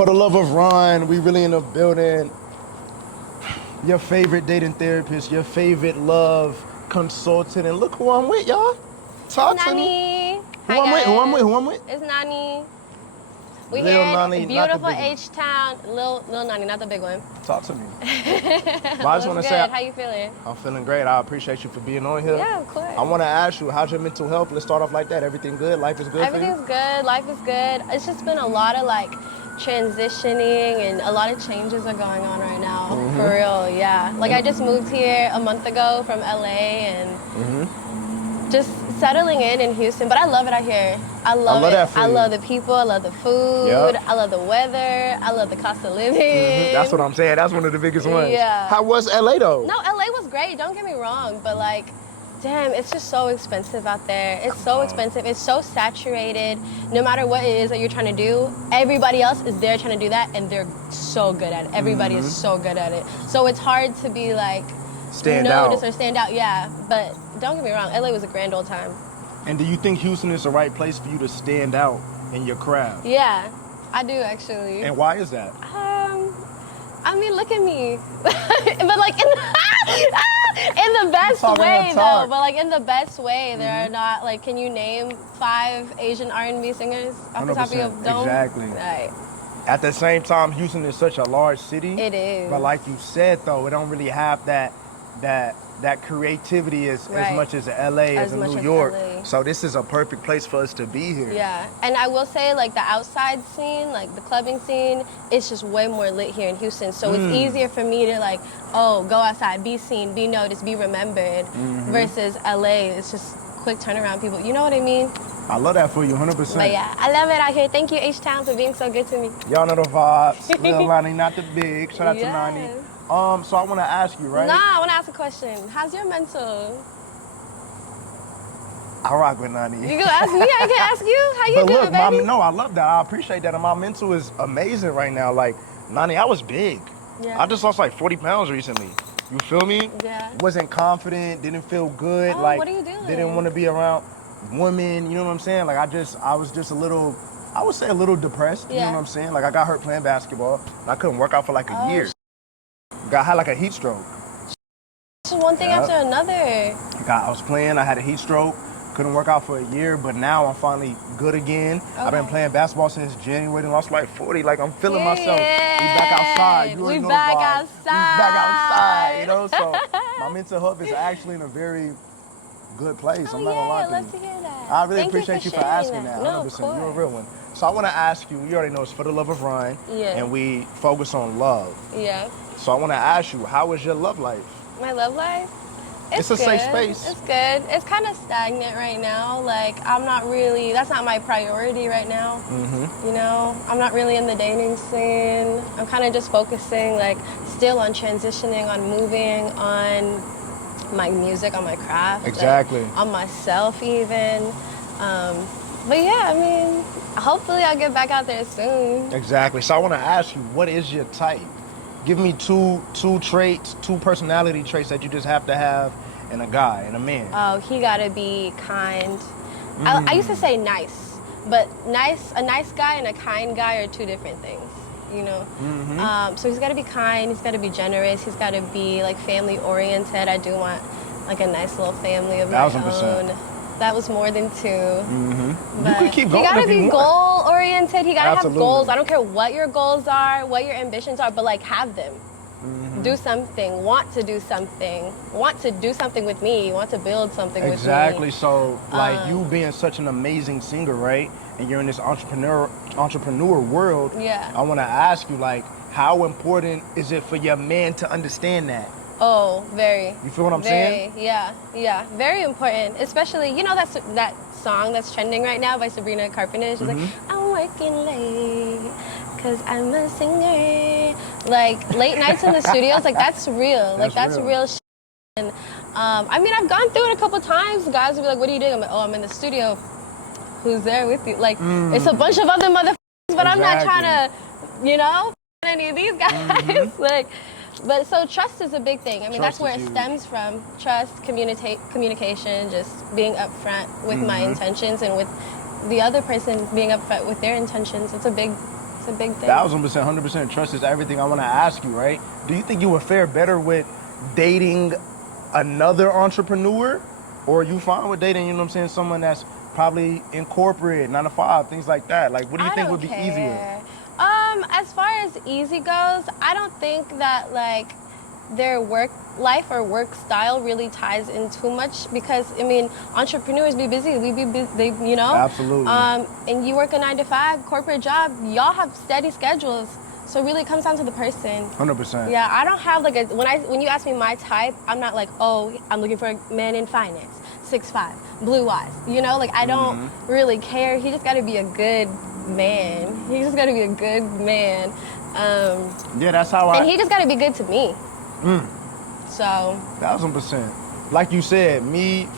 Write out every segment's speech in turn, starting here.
For the love of Ron, we really in the building. Your favorite dating therapist, your favorite love consultant, and look who I'm with, y'all. Talk to me. Who I'm with? It's Nani. We Lil here Nani, in not the beautiful big one. H-Town. Lil Nani, not the big one. Talk to me. But I just want to say, How you feeling? I'm feeling great. I appreciate you for being on here. Yeah, of course. I want to ask you, how's your mental health? Let's start off like that. Everything good? Life is good for you? Everything's good. Life is good. It's just been a lot of like transitioning and a lot of changes are going on right now. For real, yeah. Like I just moved here a month ago from LA and just settling in Houston. But I love it out here. I love it. That for I you. love the people. I love the food. Yep. I love the weather. I love the cost of living. That's what I'm saying. That's one of the biggest ones. Yeah. How was LA though? No, LA was great. Don't get me wrong. But like, damn, it's just so expensive out there. It's so expensive. It's so saturated. No matter what it is that you're trying to do, everybody else is there trying to do that, and they're so good at it. Everybody is so good at it. So it's hard to be like Stand out. or stand out. Yeah, but don't get me wrong. LA was a grand old time. And do you think Houston is the right place for you to stand out in your craft? Yeah, I do actually. And why is that? I mean, look at me. But like in the best way though. But like in the best way, there are not like. Can you name 5 Asian R&B singers off the top of your dome? Exactly. Right. At the same time, Houston is such a large city. It is. But like you said though, it don't really have that creativity as much as LA, as in New York. LA. So this is a perfect place for us to be here. Yeah, and I will say like the outside scene, like the clubbing scene, it's just way more lit here in Houston. So it's easier for me to like, go outside, be seen, be noticed, be remembered, versus LA. It's just quick turnaround people. You know what I mean? I love that for you, 100%. But yeah, I love it out here. Thank you, H-Town, for being so good to me. Y'all know the vibes. Lil Nani, not the big. Shout out to Nani. Yes. So I want to ask you, right? Nah, I want to ask a question. How's your mental? I rock with Nani. You gonna ask me? I can ask you. How you But doing, look, baby? no, I love that. I appreciate that. And my mental is amazing right now. Like, Nani, I was big. Yeah. I just lost like 40 pounds recently. You feel me? Yeah. Wasn't confident, didn't feel good. Oh, like, what are you doing? Didn't want to be around women. You know what I'm saying? Like, I was just a little, I would say a little depressed. You know what I'm saying? Like, I got hurt playing basketball. And I couldn't work out for like a year. I had like a heat stroke. It's one thing after another. I was playing, I had a heat stroke, couldn't work out for a year, but now I'm finally good again. I've been playing basketball since January and lost like 40. Like, I'm feeling myself. We back outside. You already know the vibe. We back outside, you know? So my mental health is actually in a very good place. I'm not gonna lie to you. Love to hear that. I really appreciate you for asking that. No, 100%. You're a real one. So I want to ask you, you already know it's For the Love of Ryan, and we focus on love. Yeah. So I want to ask you, how is your love life? My love life? It's a safe space. It's good. It's kind of stagnant right now. Like, I'm not really, that's not my priority right now. You know, I'm not really in the dating scene. I'm kind of just focusing, like, still on transitioning, on moving, on my music, on my craft. Exactly. Like, on myself even. But yeah, I mean, hopefully I'll get back out there soon. Exactly. So I want to ask you, what is your type? Give me two traits, 2 personality traits that you just have to have in a guy, in a man. Oh, he gotta be kind. I used to say nice, but a nice guy and a kind guy are 2 different things, you know? So he's gotta be kind, he's gotta be generous, he's gotta be like family oriented. I do want like a nice little family of my 1000%. own. That was more than 2. You could keep going. He gotta if you be want. goal oriented. He gotta Absolutely. have goals. I don't care what your goals are, what your ambitions are, but like have them. Do something. Want to do something. Want to do something with me. Want to build something with me. Exactly. So like you being such an amazing singer, right? And you're in this entrepreneur world. Yeah. I want to ask you, like, how important is it for your man to understand that? Oh, very. You feel what I'm saying? Yeah. Very important. Especially, you know that song that's trending right now by Sabrina Carpenter? She's like, I'm working late because I'm a singer. Like, late nights in the studios, like, that's real. Like, that's real shit. And, I mean, I've gone through it a couple times. Guys will be like, what are you doing? I'm like, oh, I'm in the studio. Who's there with you? Like, it's a bunch of other motherfuckers, but I'm not trying to, you know, any of these guys. Like, but so trust is a big thing. I mean, that's where it stems from. Trust, communication, just being upfront with my intentions and with the other person being upfront with their intentions. It's a big a big thing. 1,000%, 100% trust is everything. I want to ask you, right? Do you think you would fare better with dating another entrepreneur, or are you fine with dating, you know what I'm saying, someone that's probably in corporate, 9 to 5, things like that? Like, what do you think would be easier? As far as easy goes, I don't think that like their work life or work style really ties in too much, because I mean, entrepreneurs be busy, we be busy, they, you know. Absolutely. And you work a 9 to 5 corporate job, y'all have steady schedules, so it really comes down to the person. 100%. Yeah, I don't have like a when you ask me my type, I'm not like, oh, I'm looking for a man in finance, 6'5", blue eyes, you know, like I don't really care. He just got to be a good man. He just got to be a good man. Yeah, that's how and he just got to be good to me. So 1,000%. Like you said,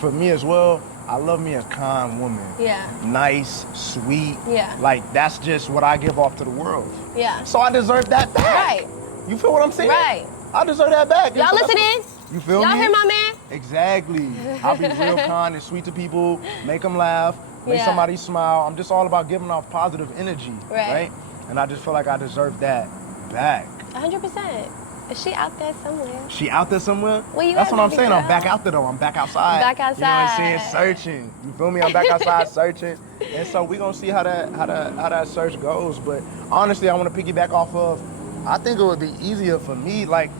for me as well, I love me a kind woman. Yeah. Nice, sweet. Yeah. Like, that's just what I give off to the world. Yeah. So I deserve that back. Right. You feel what I'm saying? Right. I deserve that back. Y'all listening? You feel Y'all me? hear my man? Exactly. I'll be real kind and sweet to people, make them laugh, make somebody smile. I'm just all about giving off positive energy, right? And I just feel like I deserve that back. 100%. Is she out there somewhere? She out there somewhere? Well, you That's what I'm saying. Girl. I'm back out there though. I'm back outside. Back outside. You know what I'm saying? Searching. You feel me? I'm back outside searching. And so we're gonna see how that search goes. But honestly, I want to piggyback off of, I think it would be easier for me, like,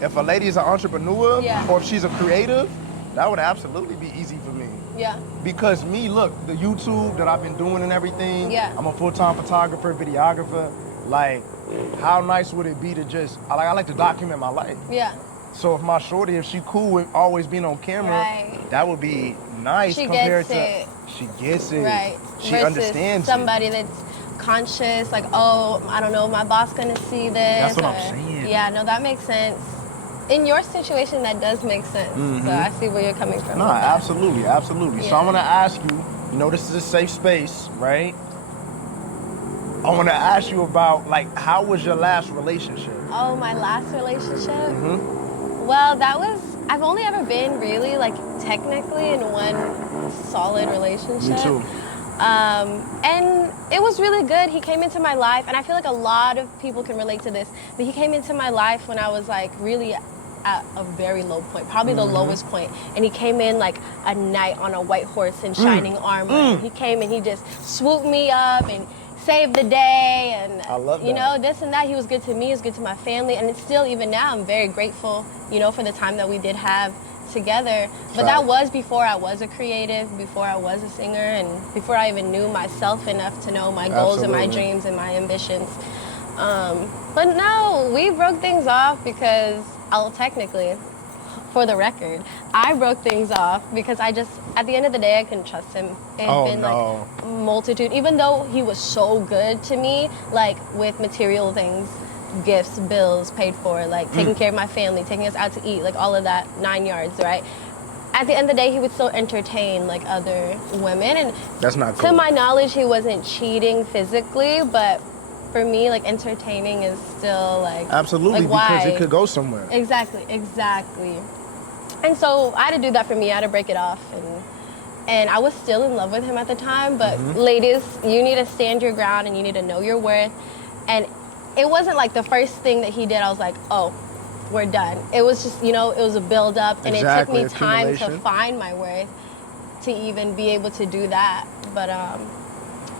if a lady is an entrepreneur or if she's a creative, that would absolutely be easy for me. Yeah. Because me, look, the YouTube that I've been doing and everything, I'm a full-time photographer, videographer. Like, how nice would it be to just, I like to document my life. Yeah. So if my shorty, if she cool with always being on camera, that would be nice compared to, she gets it. Right. She versus understands somebody that's conscious, like, oh, I don't know, my boss gonna see this. That's what I'm saying. Yeah, no, that makes sense. In your situation, that does make sense. So I see where you're coming from. No, absolutely, absolutely. So I want to ask you, you know, this is a safe space, right? I want to ask you about, like, how was your last relationship? Oh, my last relationship? Well, I've only ever been really, like, technically in one solid relationship. Me too. And it was really good. He came into my life, and I feel like a lot of people can relate to this, but he came into my life when I was, like, really at a very low point, probably the lowest point. And he came in like a knight on a white horse in shining armor. He came and he just swooped me up and saved the day, and I love that. You know, this and that. He was good to me, he was good to my family, and it's still, even now, I'm very grateful, you know, for the time that we did have together. But that was before I was a creative, before I was a singer, and before I even knew myself enough to know my goals and my dreams and my ambitions. But no, we broke things off because, technically, for the record, I broke things off because I just, at the end of the day, I couldn't trust him. It had been like multitude, even though he was so good to me, like with material things, gifts, bills paid for, like taking care of my family, taking us out to eat, like all of that 9 yards, right? At the end of the day, he would still entertain like other women, and that's not cool. To my knowledge, he wasn't cheating physically, but for me, like, entertaining is still like absolutely, like, why? Because it could go somewhere. Exactly. And so I had to do that for me. I had to break it off, and I was still in love with him at the time. But ladies, you need to stand your ground and you need to know your worth. And it wasn't like the first thing that he did, I was like, oh, we're done. It was just, you know, it was a build up, and it took me time to find my worth to even be able to do that. But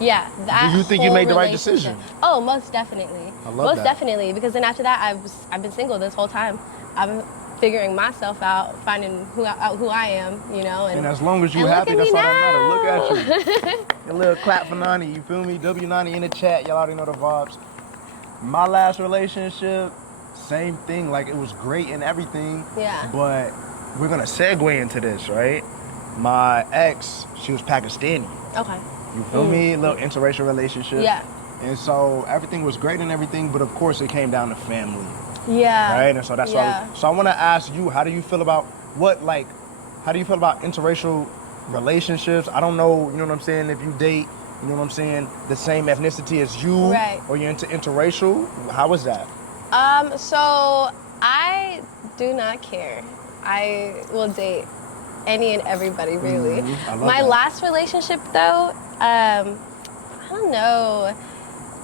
yeah, that. Do you think you made the right decision? Oh, most definitely. I love most that. Definitely, because then after that, I've been single this whole time. I've been figuring myself out, finding who I am, you know. And as long as you're happy, that's all that matters. Look at you. A little clap for Nani, you feel me? W90 in the chat, y'all already know the vibes. My last relationship, same thing. Like, it was great and everything. Yeah. But we're gonna segue into this, right? My ex, she was Pakistani. Okay. You feel me? A little interracial relationship. Yeah. And so everything was great and everything, but of course it came down to family. Yeah. Right? And so that's why. So I want to ask you, how do you feel about interracial relationships? I don't know, you know what I'm saying, if you date, you know what I'm saying, the same ethnicity as you, or you're into interracial. How was that? So I do not care. I will date any and everybody, really. My last relationship, though, I don't know.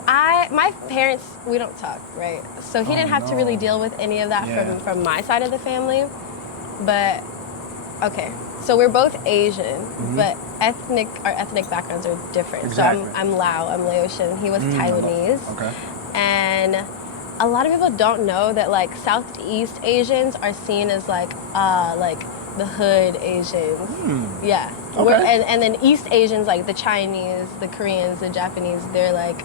My parents, we don't talk, right? So he didn't have to really deal with any of that from my side of the family. But, okay. So we're both Asian, but our ethnic backgrounds are different. Exactly. So I'm Lao, I'm Laotian. He was Taiwanese. Okay. And a lot of people don't know that like Southeast Asians are seen as like the hood Asians. Yeah. Okay. And then East Asians, like the Chinese, the Koreans, the Japanese, they're like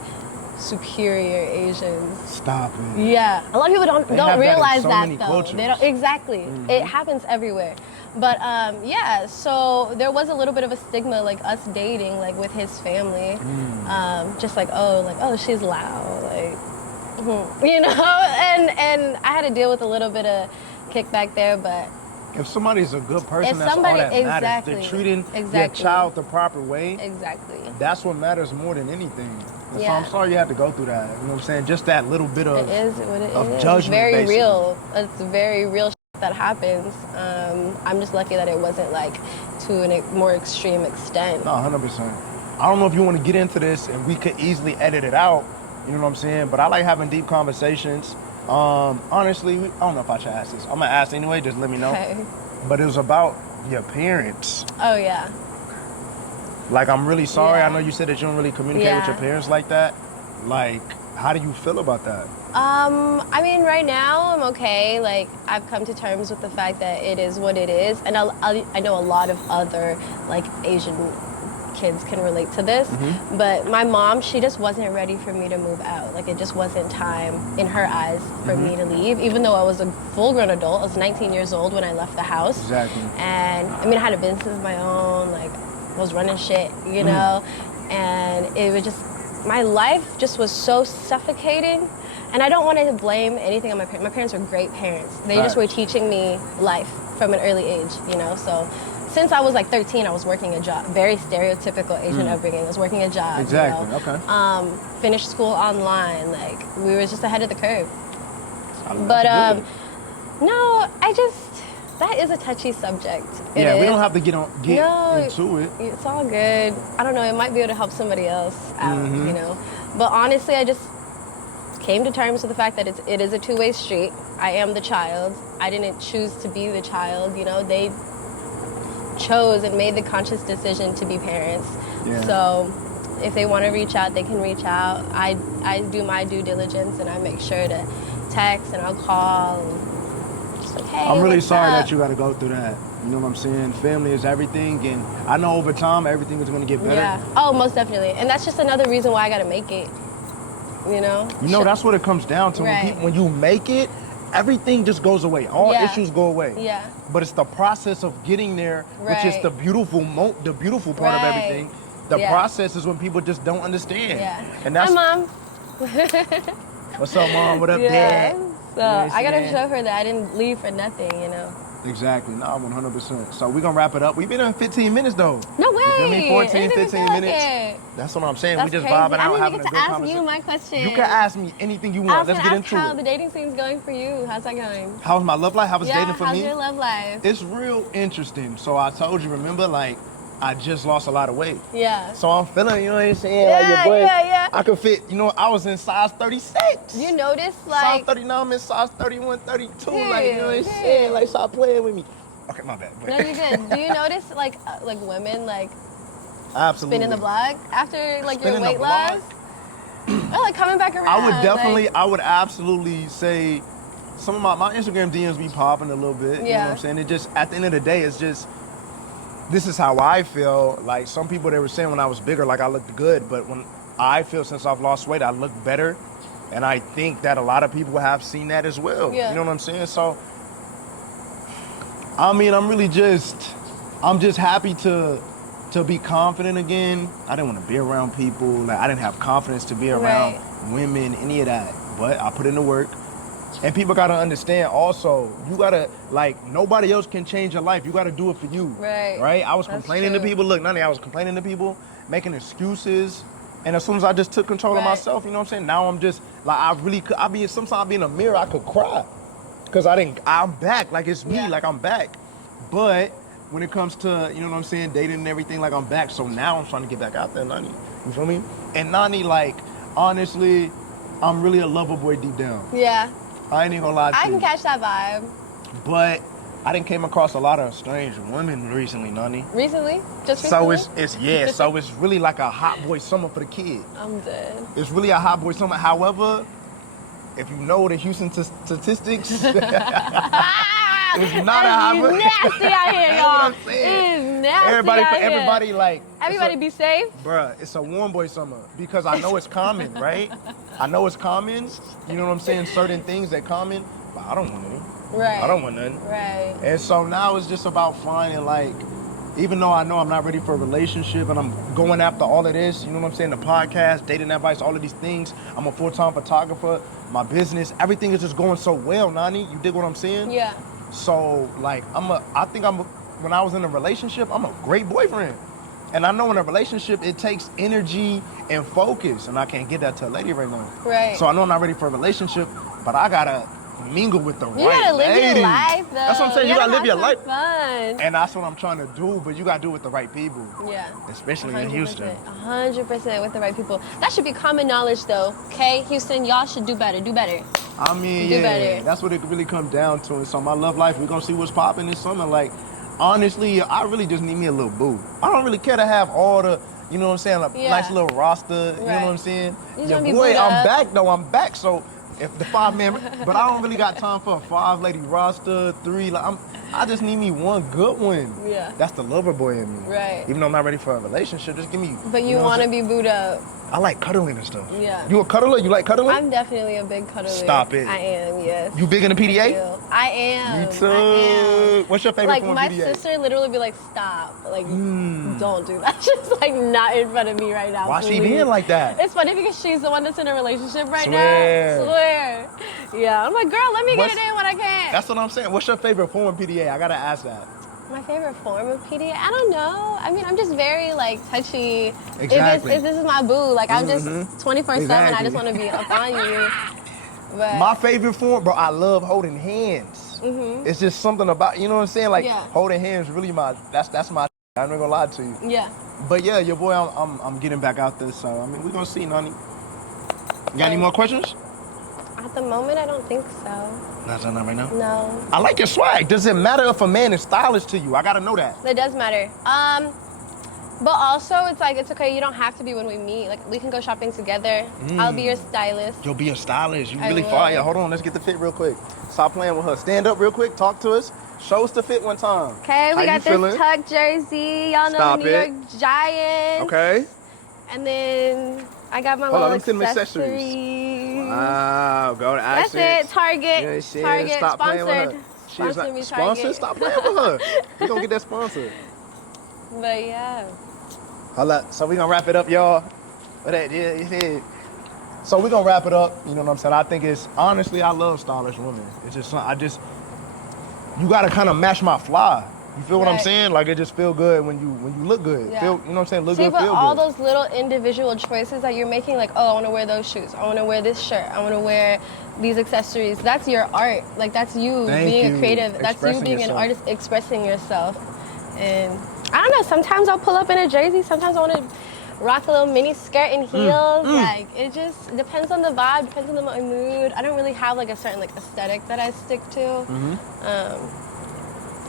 superior Asians. Stop it. Yeah. A lot of people don't realize that though. Cultures. They don't exactly. It happens everywhere. But yeah, so there was a little bit of a stigma like us dating like with his family. Just like oh she's Lao, like you know, and I had to deal with a little bit of kickback there, but if somebody's a good person, that's all that matters. They're treating their child the proper way. Exactly. That's what matters more than anything. So Yeah. I'm sorry you had to go through that. You know what I'm saying? Just that little bit of It is what it is. judgment. Very basically. real. It's very real that happens. I'm just lucky that it wasn't like to a more extreme extent. No, 100%. I don't know if you want to get into this, and we could easily edit it out. You know what I'm saying? But I like having deep conversations. Honestly, I don't know if I should ask this. I'm gonna ask anyway. Just let me know. Okay. But it was about your parents. Oh yeah. Like, I'm really sorry. Yeah. I know you said that you don't really communicate with your parents like that. Like, how do you feel about that? I mean, right now I'm okay. Like, I've come to terms with the fact that it is what it is, and I know a lot of other like Asian kids can relate to this. But my mom, she just wasn't ready for me to move out. Like, it just wasn't time in her eyes for me to leave, even though I was a full-grown adult. I was 19 years old when I left the house. Exactly. And I mean, I had a business of my own. Like, I was running shit, you know, and it was just, my life just was so suffocating. And I don't want to blame anything on my parents. My parents were great parents. They just were teaching me life from an early age, you know. So since I was like 13, I was working a job. Very stereotypical Asian upbringing. I was working a job. Exactly. You know? Okay. Finished school online. Like, we were just ahead of the curve. But no, that is a touchy subject. yeah, we don't have to get into it. It's all good. I don't know. It might be able to help somebody else out, you know. But honestly, I just came to terms with the fact that it is a two-way street. I am the child. I didn't choose to be the child. You know, they chose and made the conscious decision to be parents. Yeah. So if they want to reach out, they can reach out. I do my due diligence, and I make sure to text and I'll call. And just like, hey, I'm really what's sorry up? that you got to go through that. You know what I'm saying? Family is everything, and I know over time everything is going to get better. Yeah. Oh, most definitely. And that's just another reason why I got to make it. You know? You know, that's what it comes down to. Right. When you make it, everything just goes away. All issues go away. Yeah. But it's the process of getting there, which is the beautiful part of everything. The process is when people just don't understand. Yeah. And that's Hi, Mom. What's up, Mom? What up, Dad? So I gotta show her that I didn't leave for nothing, you know. Exactly. No, 100%. So we're going to wrap it up. We've been in 15 minutes, though. No way. You feel me? 14, It didn't 15 even feel minutes. like it. That's what I'm saying. That's We just crazy. vibing out, having a I good didn't even get to ask conversation. you my question. You can ask me anything you I want. was Let's gonna get ask into how it. the dating scene's going for you. How's that going? How's my love life? How was dating for how's me? your love life? It's real interesting. So I told you, remember, like, I just lost a lot of weight. Yeah. So I'm feeling, you know what I'm saying? Yeah, like your boy, yeah. I could fit, you know, I was in size 36. You notice, Size like, 39, I'm in size 31, 32. Like, you know what I'm Period. saying? Like, stop playing with me. Okay, my bad. no, you're good. Do you notice, like women, like, Absolutely. spinning the block after, like, Spinning your the weight block? loss? Or, like, coming back around? I would definitely, like, I would absolutely say some of my Instagram DMs be popping a little bit. You know what I'm saying? It just, at the end of the day, it's just, this is how I feel. Like, some people, they were saying when I was bigger, like, I looked good. But when I feel since I've lost weight, I look better. And I think that a lot of people have seen that as well. Yeah. You know what I'm saying? So, I mean, I'm just happy to be confident again. I didn't want to be around people. Like, I didn't have confidence to be around women, any of that. But I put in the work. And people got to understand also, you got to, like, nobody else can change your life. You got to do it for you. Right. Right? I was That's complaining true. to people. Look, I was complaining to people, making excuses. And as soon as I just took control of myself, you know what I'm saying? Now I'm just, like, sometimes I be in a mirror, I could cry. Because I'm back. Like, it's me. Yeah. Like, I'm back. But when it comes to, you know what I'm saying, dating and everything, like, I'm back. So now I'm trying to get back out there, Nani. You feel me? And Nani, like, honestly, I'm really a lover boy deep down. Yeah. I ain't even gonna lie to you. I can catch that vibe. But I done came across a lot of strange women recently, Nani. Recently? Just recently? So it's really like a hot boy summer for the kids. I'm dead. It's really a hot boy summer. However, if you know the Houston statistics, it's not a hot boy. It's nasty out here, y'all. What I'm saying. It's nasty out here. Everybody be safe. Bruh, it's a warm boy summer because I know it's common, right? I know it's common. You know what I'm saying? Certain things that common, but I don't want any. Right. I don't want nothing. Right. And so now it's just about finding, like, even though I know I'm not ready for a relationship and I'm going after all of this, you know what I'm saying? The podcast, dating advice, all of these things. I'm a full-time photographer. My business, everything is just going so well, Nani. You dig what I'm saying? Yeah. So, like, when I was in a relationship, I'm a great boyfriend. And I know in a relationship, it takes energy and focus. And I can't get that to a lady right now. Right. So I know I'm not ready for a relationship, but I gotta mingle with the right lady. You gotta live your life, though. That's what I'm saying. You gotta live your life. Fun. And that's what I'm trying to do, but you gotta do it with the right people. Yeah. Especially in Houston. 100% with the right people. That should be common knowledge, though. Okay, Houston, y'all should do better. Do better. I mean, do better. That's what it really comes down to. And so my love life, we're gonna see what's popping this summer. Like, honestly, I really just need me a little boo. I don't really care to have all the, you know what I'm saying, like nice little roster. You know what I'm saying? Your boy, I'm back though. I'm back. So if the 5-man, but I don't really got time for a 5-lady roster, 3. Like I just need me one good one. Yeah. That's the lover boy in me. Right. Even though I'm not ready for a relationship, just give me. But you want to be booed up. I like cuddling and stuff. Yeah. You a cuddler? You like cuddling? I'm definitely a big cuddler. Stop it. I am, yes. You big in the PDA? I am. Me too. I am. What's your favorite form of PDA? Like, my sister literally be like, stop. Like, don't do that. She's like, not in front of me right now. Why please. she being like that? It's funny because she's the one that's in a relationship right Swear. now. Swear. Yeah. I'm like, girl, let me get it in when I can. That's what I'm saying. What's your favorite form of PDA? I gotta ask that. My favorite form of PDA? I don't know. I mean, I'm just very, like, touchy. Exactly. If this is my boo, like, I'm just 24/7. I just want to be up on you. But my favorite form, bro, I love holding hands. It's just something about, you know what I'm saying? Like, holding hands really that's my, I'm not gonna lie to you. Yeah. But yeah, your boy, I'm getting back out there, so, I mean, we're gonna see, Nani. You got any more questions? At the moment, I don't think so. Not right now? No. I like your swag. Does it matter if a man is stylish to you? I gotta know that. It does matter. But also, it's like, it's okay. You don't have to be when we meet. Like, we can go shopping together. I'll be your stylist. You'll be a stylist. You really fire. Hold on, let's get the fit real quick. Stop playing with her. Stand up real quick. Talk to us. Show us the fit one time. Okay, we got this tuck jersey. Y'all know the New York Giants. Okay. And then I got my little accessories. Wow, go to Accents. That's it. Target. Target. Stop sponsored. Playing with her. Sponsor me, Target. Sponsor? Stop playing with her. We're gonna get that sponsored. But yeah. Hold so we're gonna wrap it up, y'all. So we're gonna wrap it up. You know what I'm saying? I think it's, honestly, I love stylish women. It's just, you gotta kind of match my fly. You feel what I'm saying? Like, it just feel good when you look good. Yeah. Feel, you know what I'm saying? Look good, feel good. All those little individual choices that you're making, like, oh, I want to wear those shoes. I want to wear this shirt. I want to wear these accessories. That's your art. Like, that's you being a creative. That's you being an artist expressing yourself. And I don't know. Sometimes I'll pull up in a jersey. Sometimes I want to rock a little mini skirt and heels. Like, it just depends on the vibe, depends on my mood. I don't really have, like, a certain, like, aesthetic that I stick to.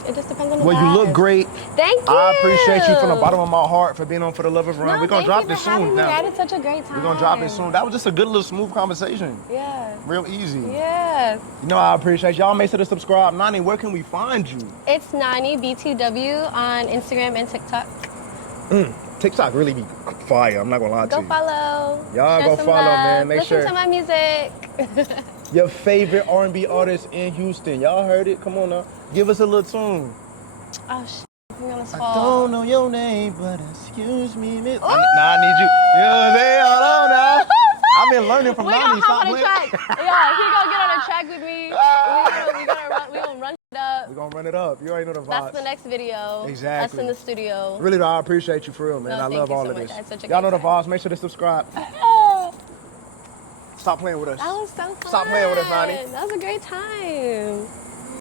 It just depends on the vibe. Well, you look great. Thank you. I appreciate you from the bottom of my heart for being on For the Love of Run. We're going to drop this soon. We had such a great time. We're going to drop it soon. That was just a good little smooth conversation. Yeah. Real easy. Yeah. You know, I appreciate y'all. Make sure to subscribe. Nani, where can we find you? It's Nani BTW on Instagram and TikTok. TikTok really be fire. I'm not going to lie to you. Go follow. Y'all go follow, man. Make sure. Listen to my music. Your favorite R&B artist in Houston. Y'all heard it? Come on now. Give us a little tune. Oh, shit. I'm on the spot. I don't know your name, but excuse me, miss. I need you. You know what I'm saying? Hold on now. I've been learning from Nani. We're going to hop on a track. Yeah, he going to get on a track with me. We're going to run it up. We're going to run it up. You already know the vibes. That's the next video. Exactly. Us in the studio. Really, though, I appreciate you for real, man. No, I love all of much. this. Y'all know the vibes. Make sure to subscribe. Stop playing with us. That was so fun. Stop playing with us, Nani. That was a great time.